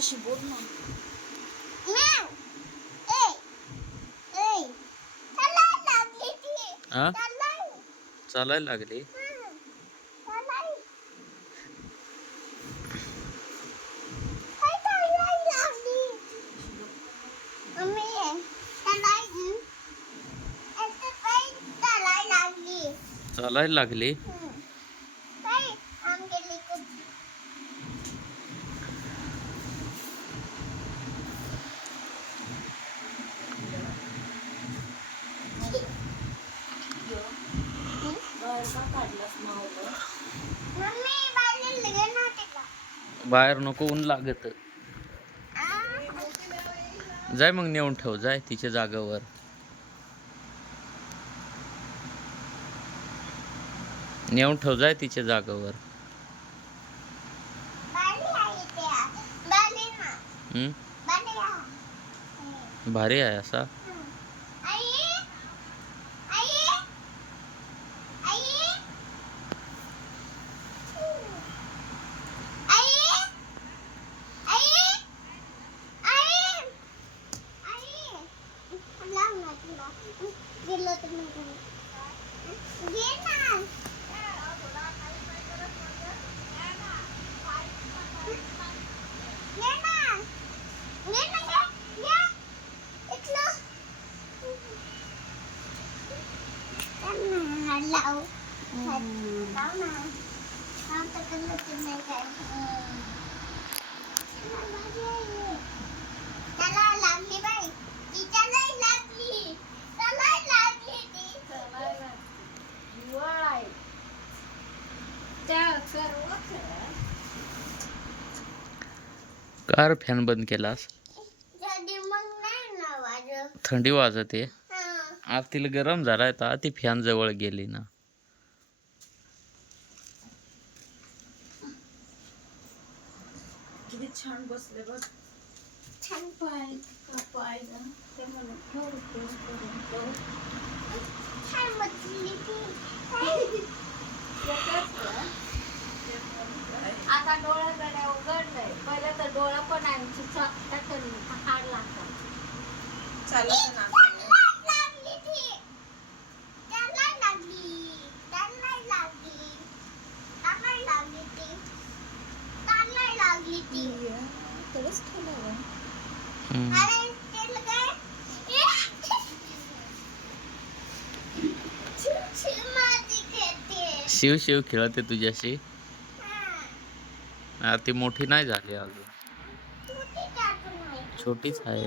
कशी बोल ना. हा चालाय. चालायला लागली? हं, चालायला लागली? मम्मी, चालाय. आता काय चालायला लागली? चालायला लागली हं. काय आम गेली खूप बाहेर नको ऊन लागत. जाय मग नेऊन ठेव जाय तिच्या जागेवर. नेऊन ठेव जाय तिच्या जागेवर. भारी आहे असा हं. आई? आई? आई? आई? आई? आई? आई? लाव ना तुला. दिलं तर नाही करत. घे ना. घे ना. घे ना, घे. कार फॅन बंद केलास? कधी मग नाही ना वाजत. थंडी वाजते. आज तिला गरम झालाय तर ती फॅन जवळ गेली ना. किती छान बसले बघ. छान पाय का पाय ना. ते मला माझी खेळते. शिव शिव खेळते तुझ्याशी. ती मोठी नाही झाली अजून. छोटीच आहे.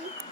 Bye.